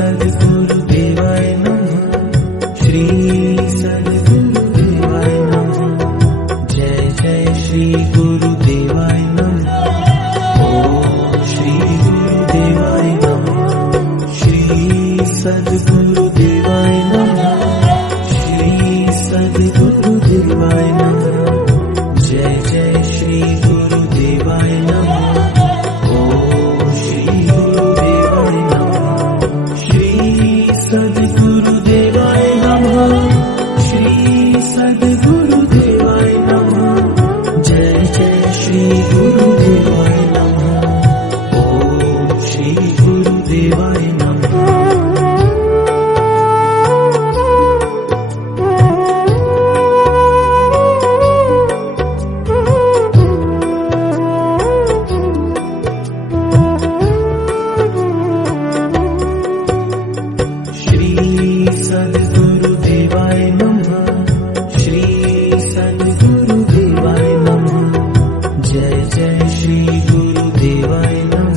सद्गुरुदेवाय नमः। श्री सद्गुरुदेवाय नमः। जय जय श्री गुरुदेवाय नमः। ओम श्री गुरुदेवाय नमः। श्री सद्गुरुदेवाय नमः। श्री सद्गुरुदेवाय नमः। जय जय श्री गुरुदेवाय नमः। ओम श्री गुरुदेवाय नमः। श्री सद्गुरुदेवाय नमः। श्री सद्गुरुदेवाय नमः। जय जय श्री गुरुदेवाय नमः। ओम श्री गुरुदेवाय नमः। श्री सद्गुरुदेवाय नमः। श्री सद्गुरुदेवाय नमः। जय जय श्री गुरुदेवाय नमः।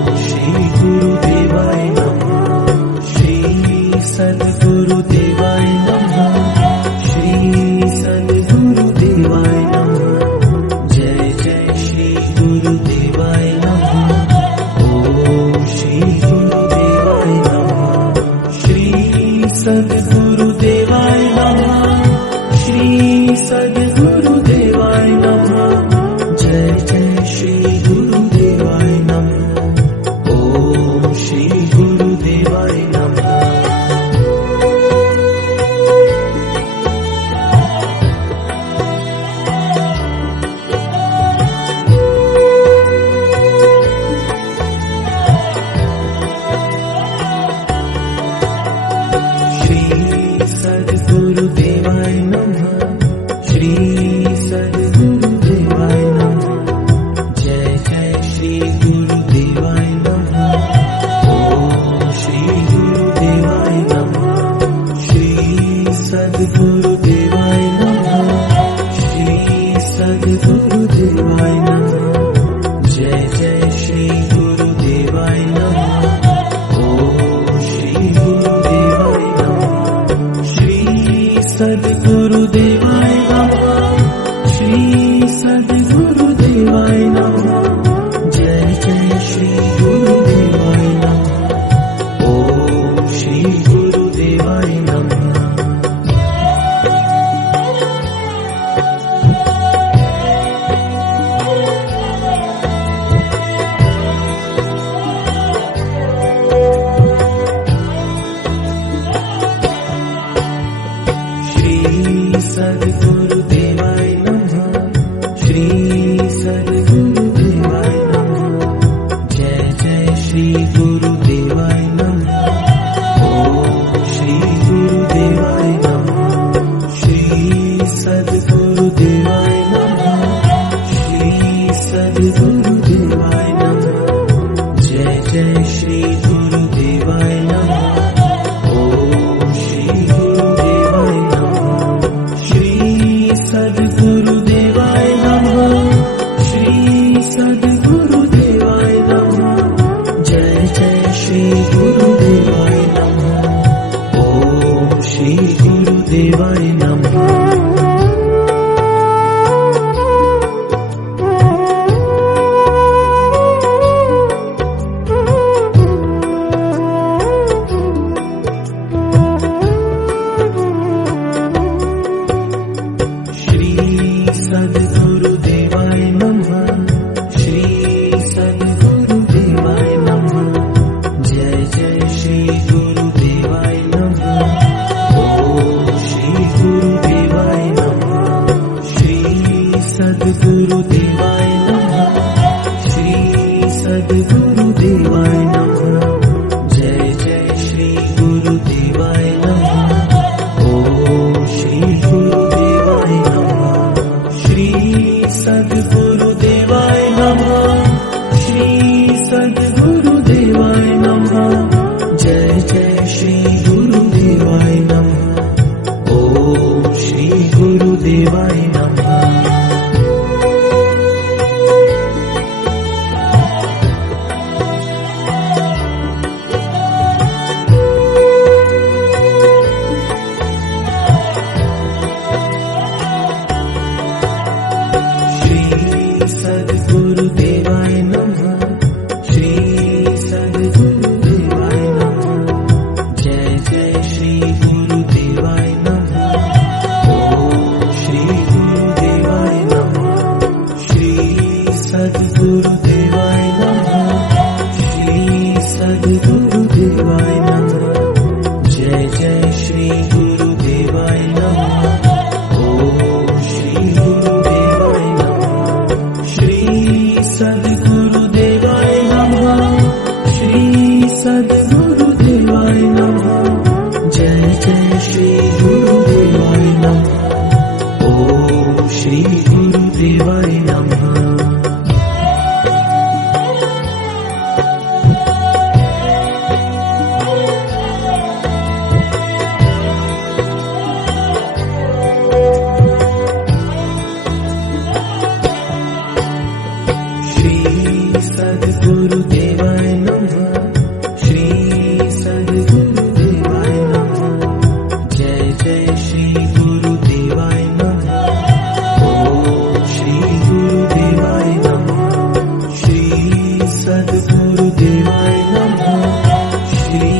ओम श्री गुरुदेवाय नमः। श्री सद्गुरुदेवाय नमः। श्री सद्गुरुदेवाय नमः। जय जय श्री गुरुदेवाय नमः। ओम श्री गुरुदेवाय नमः। श्री सद्गुरुदेवाय नमः। श्री सद्गुरुदेवाय नमः। जय जय श्री गुरुदेवाय नमः। ओम श्री गुरुदेवाय नमः। श्री सद्गुरुदेवाय नमः। श्री सद्गुरुदेवाय नमः। जय जय श्री गुरुदेवाय नमः। ओम श्री गुरुदेवाय नमः। श्री सद्गुरुदेवाय नमः। श्री सद्गुरुदेवाय नमः। जय जय श्री गुरुदेवाय नमः। ओम श्री गुरुदेवाय नमः। श्री सद्गुरुदेवाय नमः। श्री सद्गुरुदेवाय नमः। जय जय श्री गुरुदेवाय नमः। ओम श्री गुरुदेवाय नमः। श्री सद्गुरुदेवाय नमः। श्री सद्गुरुदेवाय नमः। जय जय श्री गुरुदेवाय नमः। ओम श्री गुरुदेवाय नमः। श्री सद्गुरुदेवाय नमः। श्री सद्गुरुदेवाय नमः। जय जय श्री गुरुदेवाय नमः। ओम श्री गुरुदेवाय नमः। श्री सद्गुरुदेवाय नमः। श्री सद्गुरुदेवाय नमः। जय जय श्री गुरुदेवाय नमः। ओम श्री गुरुदेवाय नमः। श्री सद्गुरुदेवाय नमः। श्री सद्गुरुदेवाय नमः। जय जय श्री गुरुदेवाय नमः। ओम श्री गुरुदेवाय नमः। श्री सद्गुरुदेवाय नमः। श्री सद्गुरुदेवाय नमः। जय जय श्री गुरुदेवाय नमः। ओम श्री गुरुदेवाय नमः। श्री सद्गुरुदेवाय नमः। श्री सद्गुरुदेवाय नमः। जय जय श्री गुरुदेवाय नमः। ओम श्री गुरुदेवाय नमः। गुरुदेवाय नमः। श्री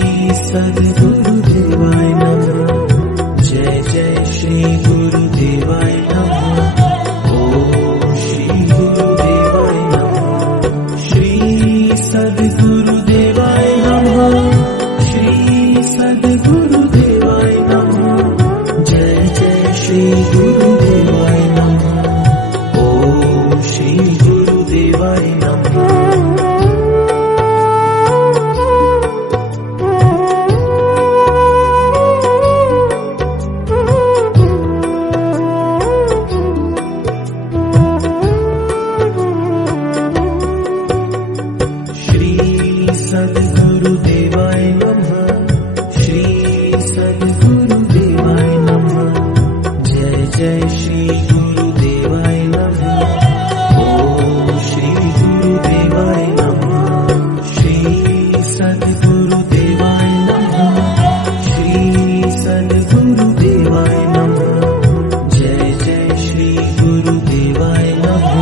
सद्गुरुदेवाय नमः। जय जय श्री गुरुदेवाय नमः। ओम श्री गुरुदेवाय नमः। श्री सद्गुरुदेवाय नमः। श्री सद्गुरुदेवाय नमः। जय जय श्री गुरुदेवाय नमः। ओम श्री गुरुदेवाय नमः। श्री सद्गुरुदेवाय नमः। श्री सद्गुरुदेवाय नमः। जय जय श्री गुरुदेवाय नमः। ओम श्री गुरुदेवाय नमः। श्री सद्गुरुदेवाय नमः। श्री सद्गुरुदेवाय नमः। जय जय श्री गुरुदेवाय नमः।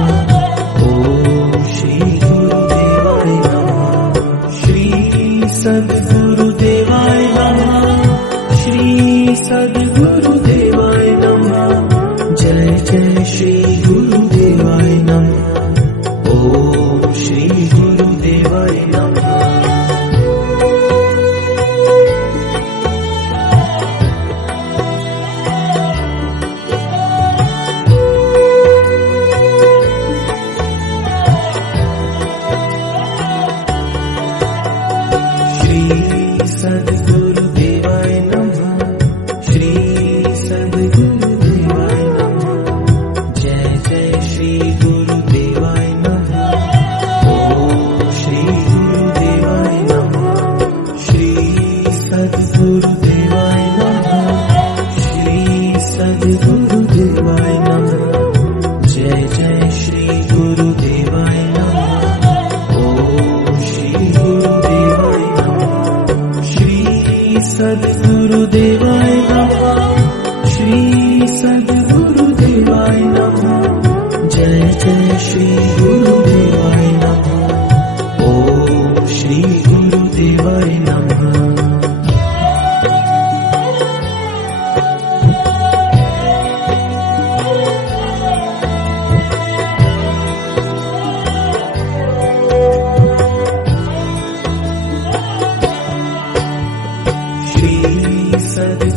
ओम श्री गुरुदेवाय नमः। श्री सद्गुरुदेवाय नमः। श्री सद्गुरुदेवाय नमः। जय जय श्री गुरुदेवाय नमः। ओम श्री गुरुदेवाय नमः। श्री सद्गुरुदेवाय नमः। श्री सद्गुरुदेवाय नमः। जय जय श्री गुरुदेवाय नमः। ओम श्री गुरुदेवाय नमः। श्री सद्गुरुदेवाय नमः। श्री सद्गुरुदेवाय नमः। जय जय श्री गुरुदेवाय नमः। ओम श्री गुरुदेवाय नमः। श्री सद्गुरुदेवाय नमः। श्री सद्गुरुदेवाय नमः। जय जय श्री गुरुदेवाय नमः। ओम श्री गुरुदेवाय नमः। श्री सद्गुरुदेवाय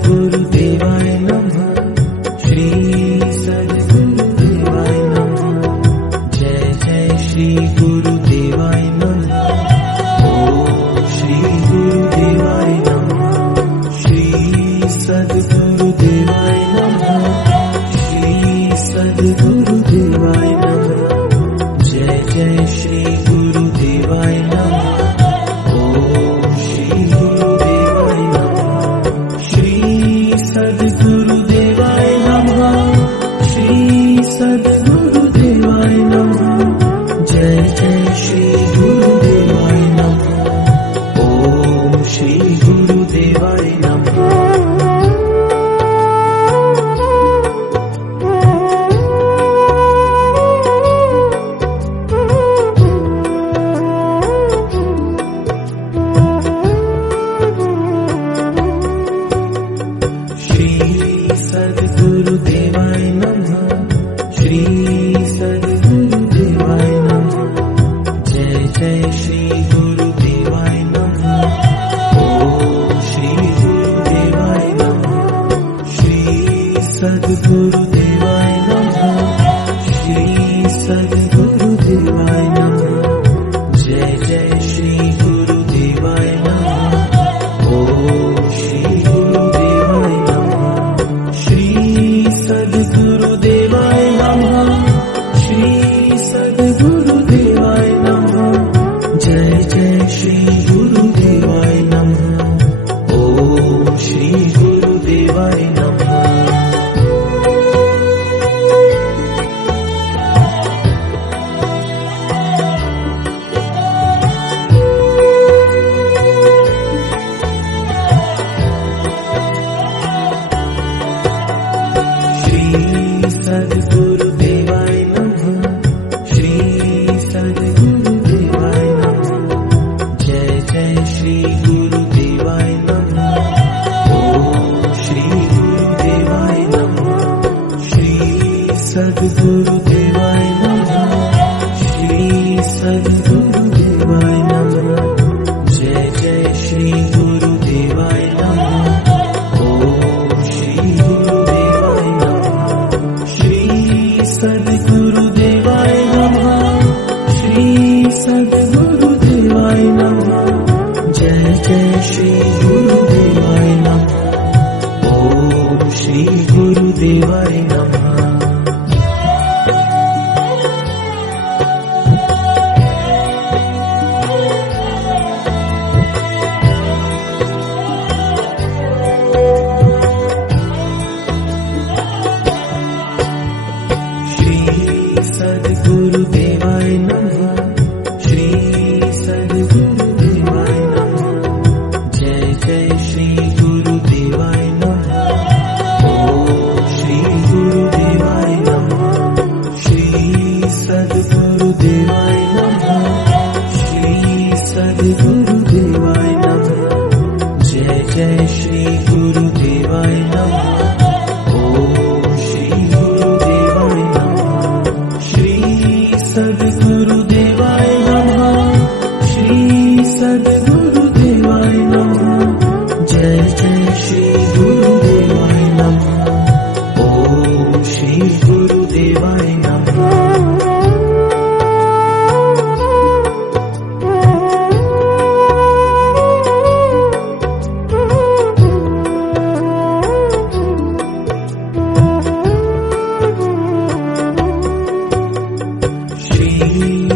श्री गुरुदेवाय नमः। ओम श्री गुरुदेवाय नमः। सद्गुरुदेवाय नमः। श्री सद्गुरुदेवाय नमः। जय जय श्री गुरुदेवाय नमः। ओम श्री गुरुदेवाय नमः। श्री सद्गुरुदेवाय नमः। श्री सद्गुरुदेवाय नमः। जय जय श्री गुरुदेवाय नमः। ओम श्री गुरुदेवाय नमः। सद्गुरुदेवाय नमः। श्री सद्गुरुदेवाय नमः। जय जय श्री गुरुदेवाय नमः। ओम श्री गुरुदेवाय नमः।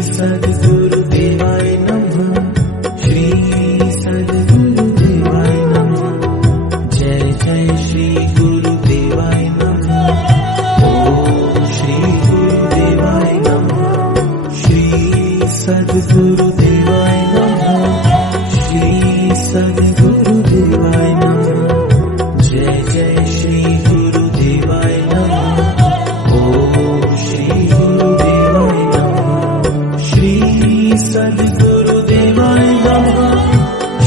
सद्गुरुदेवाय नमः। श्री सद्गुरुदेवाय नमः। जय जय श्री गुरुदेवाय नमः। ओम श्री गुरुदेवाय नमः। श्री सद्गुरुदेवाय नमः। श्री सद्गुरुदेवाय नमः। जय जय श्री गुरुदेवाय नमः। ओम श्री गुरुदेवाय नमः। श्री सद्गुरुदेवाय नमः।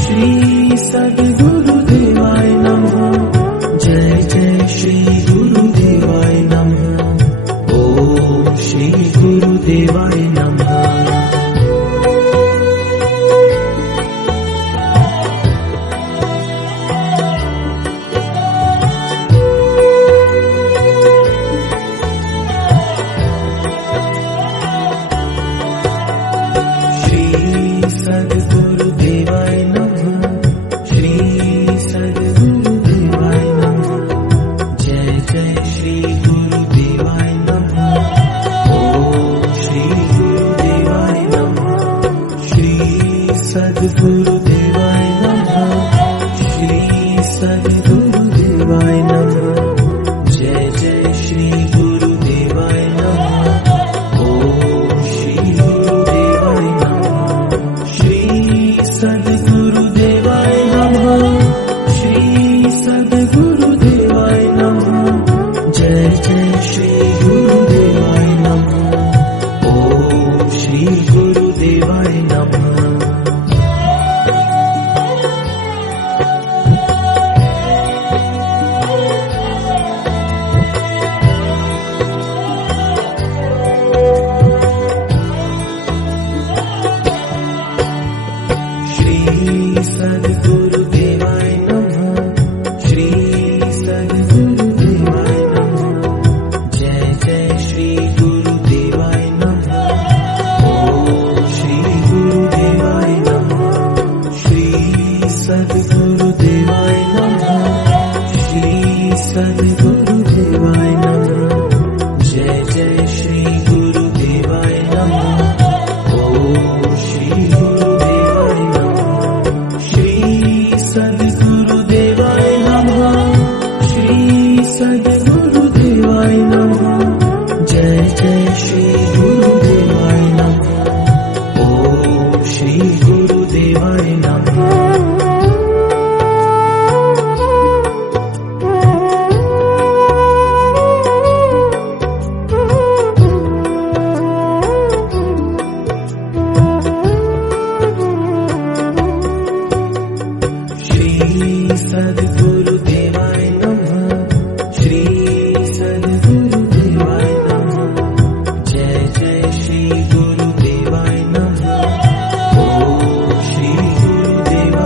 श्री सद्गुरुदेवाय नमः। जय जय श्री गुरुदेवाय नमः। ओम श्री गुरुदेवाय नमः। सद्गुरुदेवाय नमः। श्री सद्गुरुदेवाय नमः। जय जय श्री गुरुदेवाय नमः। ओम श्री गुरुदेवाय नमः। श्री सद्गुरुदेवाय नमः। श्री सद्गुरुदेवाय नमः। जय जय श्री गुरुदेवाय नमः। ओम श्री गुरुदेवाय नमः। श्री सद्गुरुदेवाय नमः। श्री सद्गुरुदेवाय नमः। जय जय श्री गुरुदेवाय नमः। ओम श्री गुरुदेवाय नमः। श्री सद्गुरुदेवाय नमः। श्री सद्गुरुदेवाय नमः। जय जय श्री गुरुदेवाय नमः। ओम श्री गुरुदेवाय नमः। श्री सद्गुरुदेवाय नमः। श्री सद्गुरुदेवाय नमः। जय जय श्री गुरुदेवाय नमः। ओम श्री गुरुदेवाय नमः। श्री सद्गुरुदेवाय नमः। श्री सद्गुरुदेवाय नमः। जय जय श्री गुरुदेवाय नमः। ओम श्री गुरुदेवाय नमः। श्री सद्गुरुदेवाय नमः। श्री सद्गुरुदेवाय नमः। जय जय श्री गुरुदेवाय नमः। ओम श्री गुरुदेवाय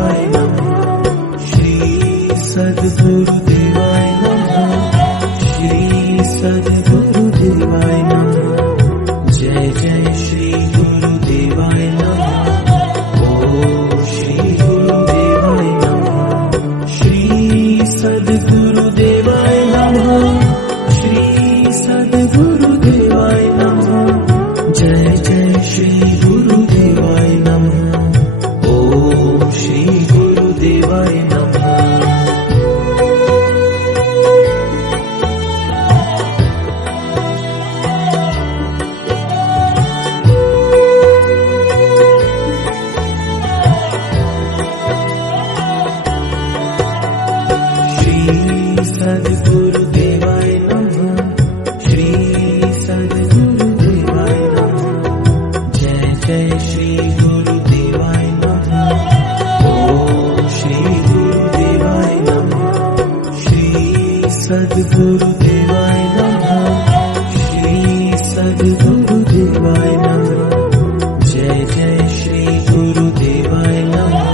सद्गुरुदेवाय नमः। श्री सद्गुरुदेवाय नमः। जय जय श्री गुरुदेवाय नमः।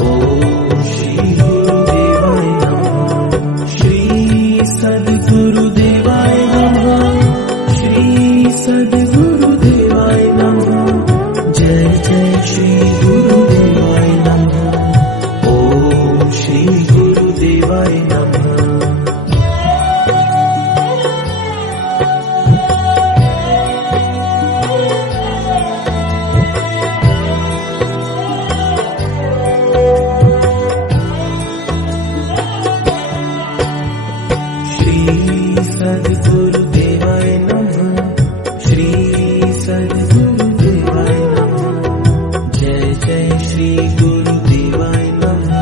ओम श्री गुरुदेवाय नमः। श्री सद्गुरुदेवाय नमः। श्री सद्गुरुदेवाय नमः। जय जय श्री गुरुदेवाय नमः। ओम श्री गुरुदेवाय नमः। सद्गुरुदेवाय नमः। श्री सद्गुरुदेवाय नमः। जय जय श्री गुरुदेवाय नमः।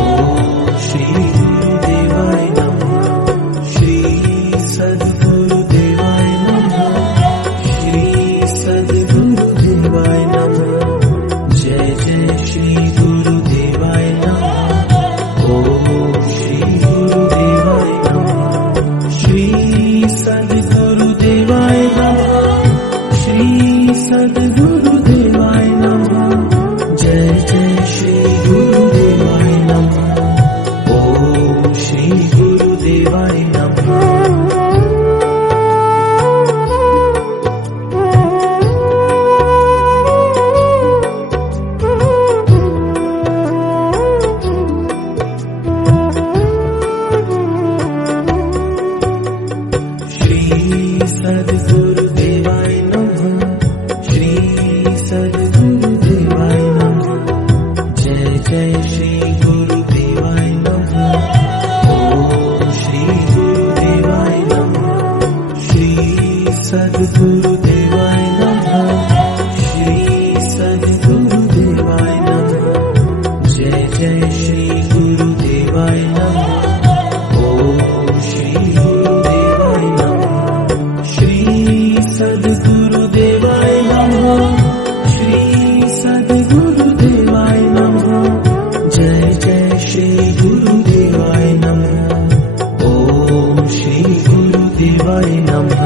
ओम श्री गुरुदेवाय नमः। श्री सद्गुरुदेवाय नमः। श्री सद्गुरुदेवाय नमः। जय जय श्री गुरुदेवाय नमः। ओम श्री गुरुदेवाय नमः। श्री सद्गुरुदेवाय नमः। श्री सद्गुरुदेवाय नमः। जय जय श्री गुरुदेवाय नमः। ओम श्री गुरुदेवाय नमः। सद्गुरुदेवाय नमः। श्री सद्गुरुदेवाय नमः। जय जय श्री गुरुदेवाय नमः। ओम श्री गुरुदेवाय नमः। श्री सद्गुरुदेवाय नमः। श्री सद्गुरुदेवाय नमः। जय जय श्री गुरुदेवाय नमः। ओम श्री गुरुदेवाय नमः। श्री सद्गुरुदेवाय नमः। श्री सद्गुरुदेवाय नमः। जय जय श्री गुरुदेवाय नमः। ओम श्री गुरुदेवाय नमः।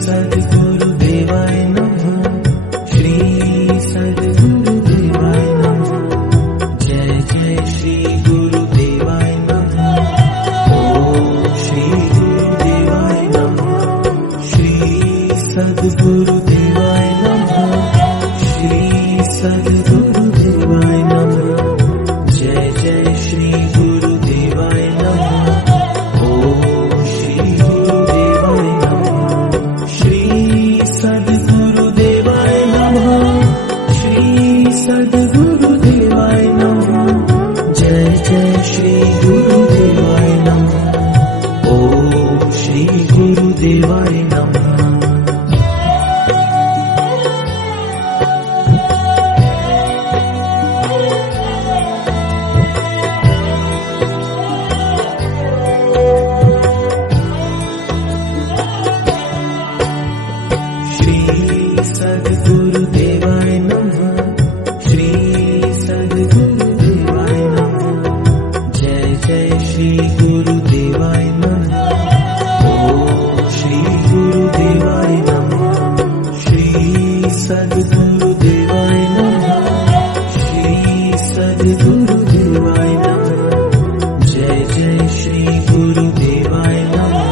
सद्गुरुदेवाय नमः। श्री सद्गुरुदेवाय नमः। जय जय श्री गुरुदेवाय नमः। ओम श्री गुरुदेवाय नमः। श्री सद्गुरुदेवाय नमः। श्री सद्गुरुदेवाय नमः। जय जय श्री गुरुदेवाय नमः। ओम श्री गुरुदेवाय नमः। श्री सद्गुरुदेवाय नमः। श्री सद्गुरुदेवाय नमः। जय जय श्री गुरुदेवाय नमः। ओम श्री गुरुदेवाय नमः। सद्गुरुदेवाय नमः। श्री सद्गुरुदेवाय नमः। जय जय श्री गुरुदेवाय नमः। ओम श्री गुरुदेवाय नमः। श्री सद्गुरुदेवाय नमः। श्री सद्गुरुदेवाय नमः। जय जय श्री गुरुदेवाय नमः।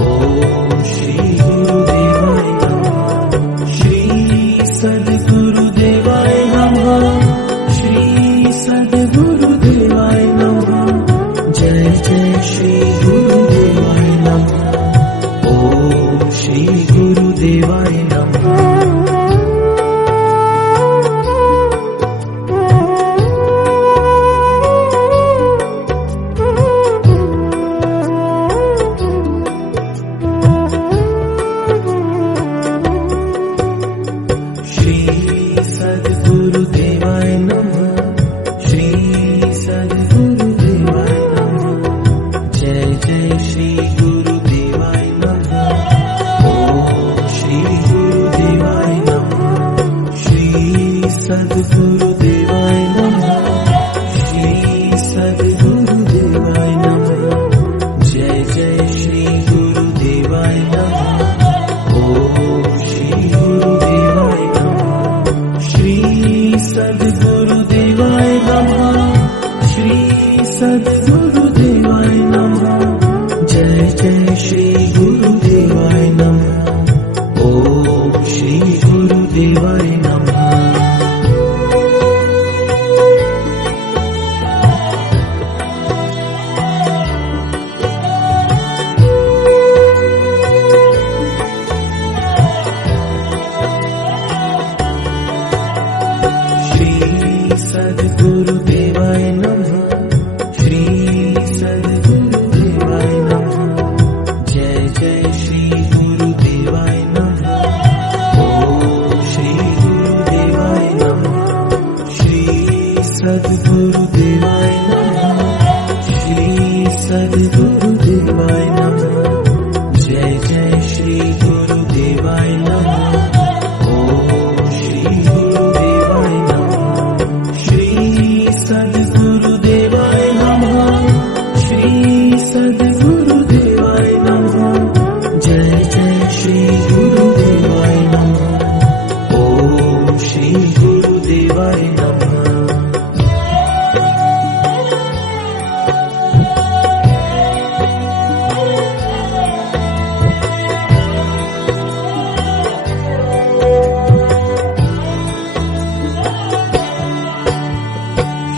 ओम श्री गुरुदेवाय नमः। श्री सद्गुरुदेवाय नमः। श्री सद्गुरुदेवाय नमः। जय जय श्री गुरुदेवाय नमः। ओम श्री गुरुदेवाय नमः। सद्गुरुदेवाय नमः। श्री सद्गुरुदेवाय नमः। सद्गुरुदेवाय नमः। श्री सद्गुरुदेवाय नमः। जय जय श्री गुरुदेवाय नमः। ओम श्री गुरुदेवाय नमः। श्री सद्गुरुदेवाय नमः। श्री सद्गुरुदेवाय नमः। जय जय श्री गुरुदेवाय नमः। ओम श्री गुरुदेवाय नमः। श्री सद्गुरुदेवाय नमः। श्री सद्गुरुदेवाय नमः। जय जय श्री गुरुदेवाय नमः। ओम श्री गुरुदेवाय नमः। श्री सद्गुरुदेवाय नमः। श्री सद्गुरुदेवाय नमः। जय जय श्री गुरुदेवाय नमः। ओम श्री गुरुदेवाय नमः। श्री सद्गुरुदेवाय नमः। श्री सद्गुरुदेवाय नमः। जय जय श्री गुरुदेवाय नमः। ओम श्री गुरुदेवाय नमः।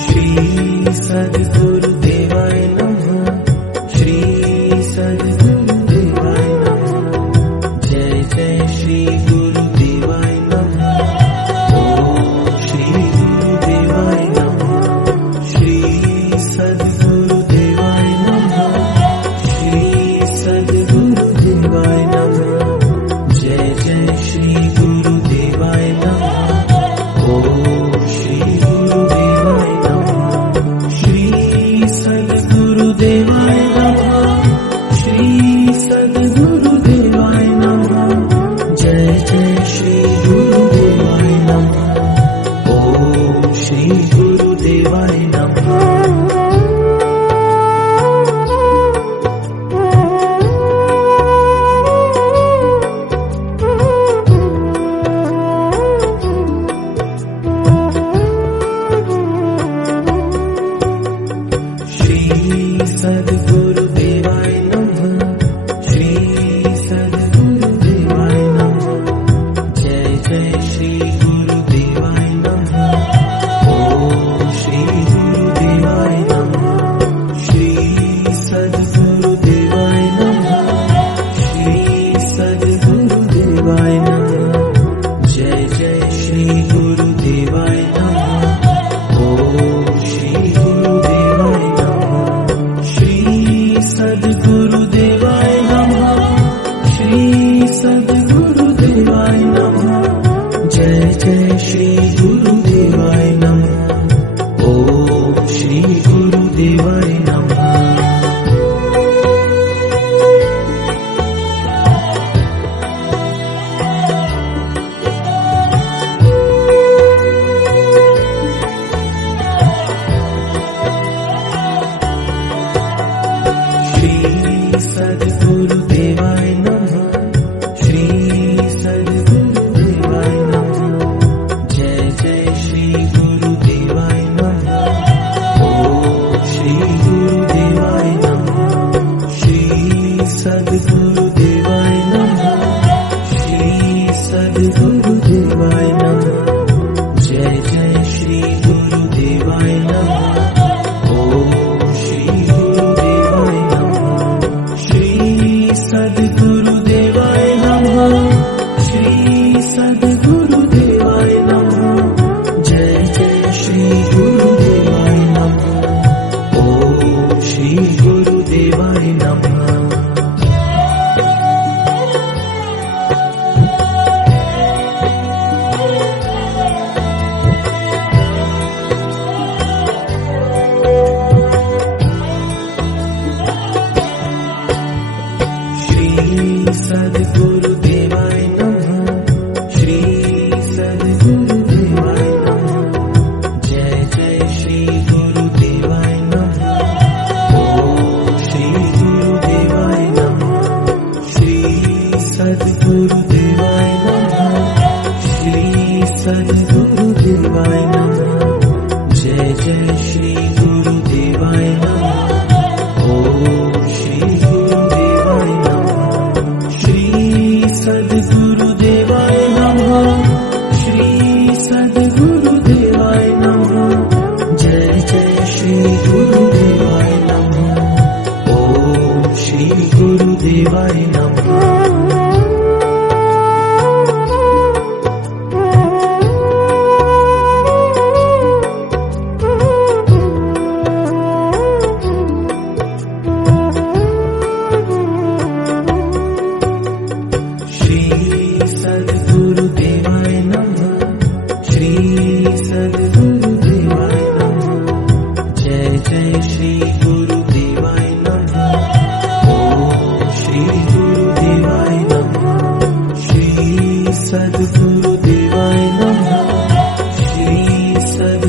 श्री सद्गुरुदेवाय नमः। श्री सद्गुरुदेवाय नमः। जय जय श्री गुरुदेवाय नमः। ओम श्री गुरुदेवाय नमः। श्री सद्गुरुदेवाय नमः। श्री सद्गुरुदेवाय नमः। जय जय श्री गुरुदेवाय नमः। ओम श्री गुरुदेवाय नमः। श्री सद्गुरुदेवाय नमः। श्री सद्गुरुदेवाय नमः। जय जय श्री गुरुदेवाय नमः। ओम श्री गुरुदेवाय नमः।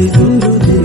सद्गुरुदेवाय